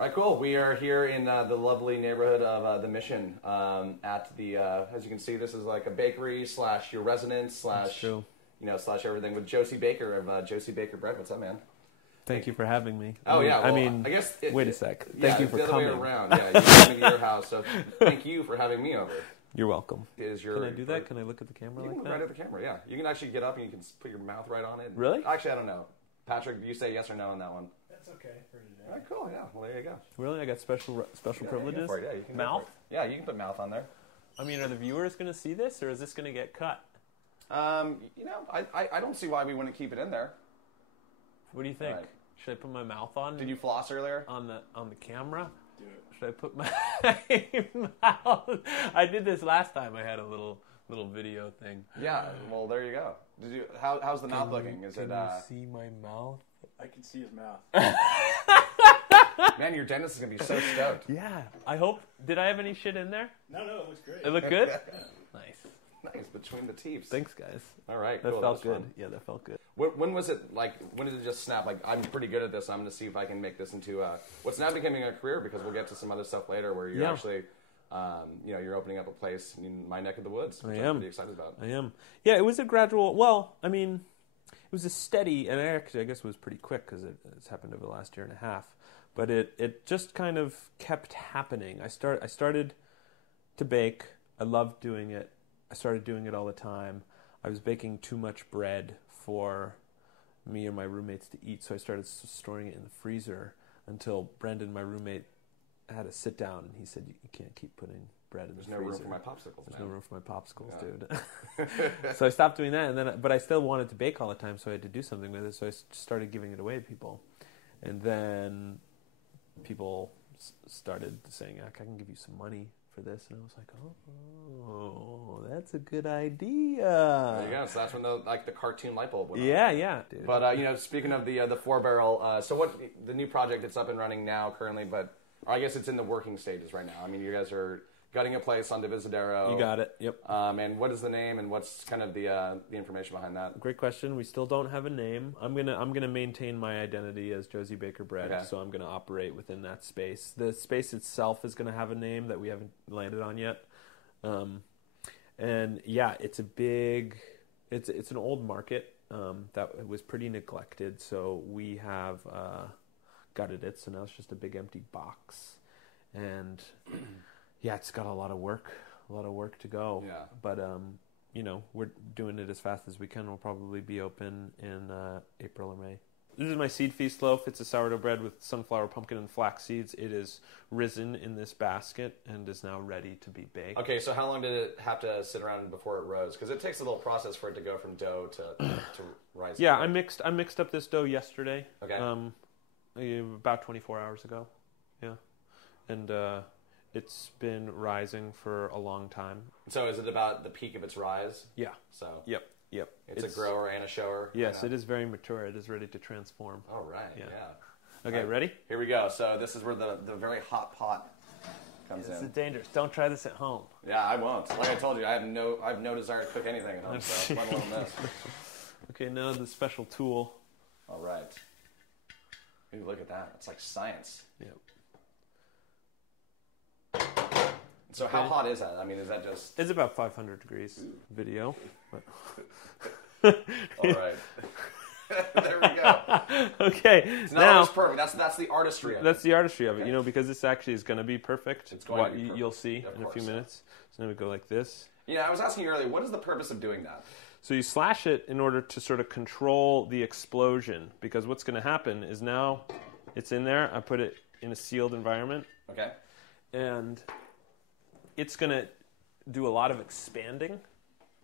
All right, cool. We are here in the lovely neighborhood of the Mission at the, as you can see, this is like a bakery / your residence / everything with Josey Baker of Josey Baker Bread. What's up, man? Thank you for having me. Oh, yeah. Well, I mean, I guess wait a sec. Thank you for the other coming. way around. Yeah, you're coming to your house, so thank you for having me over. You're welcome. Can I do that? Can I look at the camera like that? Right at the camera, yeah. You can actually get up and you can put your mouth right on it. Really? Actually, I don't know. Patrick, do you say yes or no on that one? That's okay for today. All right, cool. Yeah, well, there you go. Really? I got special privileges? Yeah, you can mouth? Yeah, you can put mouth on there. I mean, are the viewers going to see this, or is this going to get cut? I don't see why we wouldn't keep it in there. What do you think? Right. Should I put my mouth on? Did you floss earlier? On the camera? Do it. Should I put my mouth? I did this last time. I had a little video thing. Yeah. Well, there you go. Did you? How's the mouth looking? Is it? Can you see my mouth? I can see his mouth. Man, your dentist is gonna be so stoked. Yeah. I hope. Did I have any shit in there? No, it looks great. It looked good. Yeah. Nice. Nice between the teeth. Thanks, guys. All right. That Cool. felt That was good. fun. Yeah, that felt good. When was it like? When did it just snap? Like, I'm pretty good at this. I'm gonna see if I can make this into what's now becoming a career, because we'll get to some other stuff later where you're actually, you're opening up a place in my neck of the woods, which I'm pretty excited about. I am. Yeah, it was a gradual. Well, I mean, it was a steady, and actually, I guess it was pretty quick because it's happened over the last year and a half. But it just kind of kept happening. I started to bake. I loved doing it. I started doing it all the time. I was baking too much bread for me or my roommates to eat, so I started storing it in the freezer until Brendan, my roommate, had a sit down, and he said, "You can't keep putting bread in the freezer. There's no room for my popsicles. There's no room for my popsicles, dude." So I stopped doing that, but I still wanted to bake all the time, so I had to do something with it. So I started giving it away to people, and then people started saying, "I can give you some money for this," and I was like, "Oh, that's a good idea." There you go. So that's when the cartoon light bulb went on. Yeah, dude. But speaking of the 4-barrel, so what the new project, it's up and running now currently, but I guess it's in the working stages right now. I mean, you guys are gutting a place on Divisadero. You got it. Yep. And what is the name, and what's kind of the information behind that? Great question. We still don't have a name. I'm gonna maintain my identity as Josey Baker Bread, so I'm gonna operate within that space. The space itself is gonna have a name that we haven't landed on yet. And yeah, it's an old market that was pretty neglected. So we have gutted it. So now it's just a big empty box, and yeah, it's got a lot of work to go. Yeah. But we're doing it as fast as we can. We'll probably be open in April or May. This is my seed feast loaf. It's a sourdough bread with sunflower, pumpkin, and flax seeds. It is risen in this basket and is now ready to be baked. Okay, so how long did it have to sit around before it rose? Because it takes a little process for it to go from dough to rise. Yeah, I mixed up this dough yesterday. Okay. About 24 hours ago. Yeah, and it's been rising for a long time. So is it about the peak of its rise? Yeah. So. Yep. It's a grower and a shower. Yes, it is very mature. It is ready to transform. All right. Yeah. Okay, All right, ready? Here we go. So this is where the very hot pot comes in. This is dangerous. Don't try this at home. Yeah, I won't. Like I told you, I have no desire to cook anything at home. So let alone this. Okay, now the special tool. All right. Ooh, look at that. It's like science. Yep. So how hot is that? I mean, is that just... It's about 500 degrees video. All right. There we go. Okay. So now it's perfect. That's the artistry of it. That's the artistry of it, because this actually is going to be perfect. It's going to be perfect. You'll see in a few minutes. So now we go like this. Yeah, I was asking you earlier, what is the purpose of doing that? So you slash it in order to sort of control the explosion, because what's going to happen is now it's in there. I put it in a sealed environment. Okay. And it's going to do a lot of expanding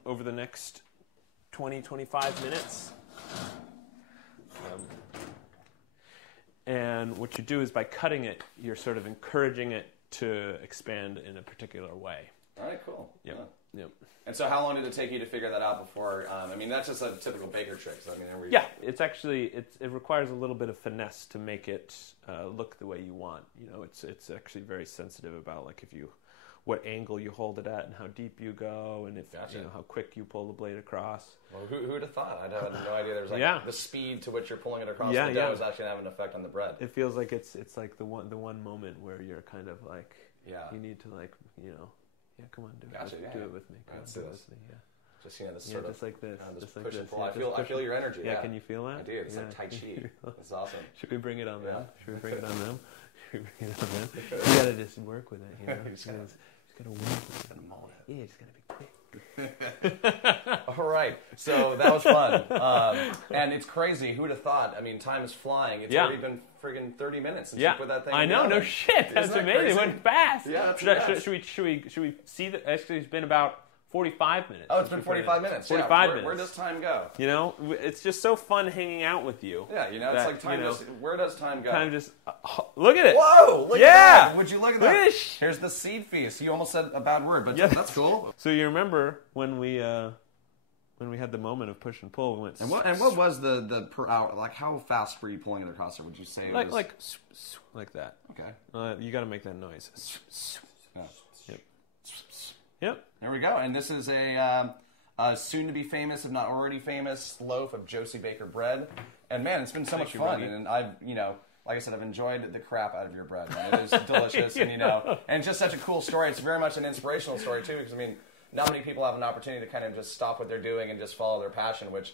over the next 20, 25 minutes. And what you do is by cutting it, you're sort of encouraging it to expand in a particular way. All right, cool. Yep. Yeah. Yep. And so how long did it take you to figure that out before? I mean, that's just a typical baker trick. So, I mean, it's actually, it requires a little bit of finesse to make it look the way you want. It's actually very sensitive about, like, if you what angle you hold it at and how deep you go, and if Gotcha. how quick you pull the blade across. Well, who would have thought? I'd had no idea there's the speed to which you're pulling it across the dough is actually going to have an effect on the bread. It feels like it's like the one moment where you're kind of like you need to come on, do it. Do it with me. Come on, do it with me. Yeah. Just this sort of just like this, this just like push this. and pull. I feel your energy. Yeah, can you feel that? I do. It's like Tai Chi. It's awesome. Should we bring it on them? Should we bring it on them? Should we bring it on them? You gotta just work with it. You just gotta work with it. Yeah, it's gotta be quick. All right, so that was fun, and it's crazy. Who would have thought? I mean, time is flying. It's already been friggin' 30 minutes since you put that thing. I know, together. no shit. That's amazing. Crazy? It went fast. Yeah, that's should we see that? Actually, it's been about 45 minutes. Oh, it's been 45 minutes. 45 minutes. Where does time go? It's just so fun hanging out with you. Yeah, it's like time just... Where does time go? Time just... look at it. Whoa! Look at that. Would you look at that? Here's the seed feast. You almost said a bad word, but that's cool. So you remember when we had the moment of push and pull, we went... And what was the per hour? Like, how fast were you pulling it across, or would you say like that. Okay. You got to make that noise. Yeah. Yep. There we go. And this is a soon-to-be famous, if not already famous, loaf of Josey Baker bread. And man, it's been so much fun. And I've, like I said, I've enjoyed the crap out of your bread. Man. It is delicious, and and it's just such a cool story. It's very much an inspirational story too, because I mean, not many people have an opportunity to kind of just stop what they're doing and just follow their passion, which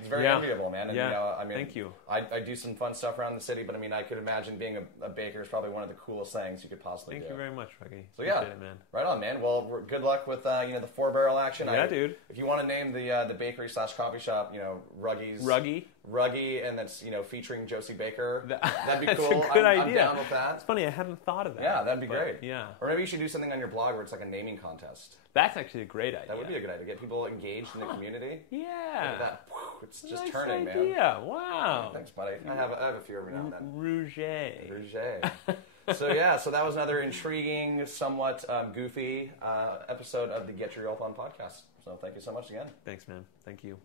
is very enviable, man. And I mean, thank you. I do some fun stuff around the city, but I mean, I could imagine being a baker is probably one of the coolest things you could possibly do. Thank you very much, Reggie. So Appreciate it, man. Right on, man. Well, good luck with the 4-barrel action. Yeah, dude. If you want to name the bakery / coffee shop, Ruggy, and that's featuring Josey Baker. That'd be cool. That's a good idea. I'm down with that. It's funny, I hadn't thought of that. Yeah, that'd be great. Yeah. Or maybe you should do something on your blog where it's like a naming contest. That's actually a great idea. That would be a good idea. Get people engaged in the community. Yeah. It's just nice turning, idea. man. Wow. Thanks, buddy. I have a few every now and then. Rouget. So that was another intriguing, somewhat goofy episode of the Get Your Yelp On podcast. So thank you so much again. Thanks, man. Thank you.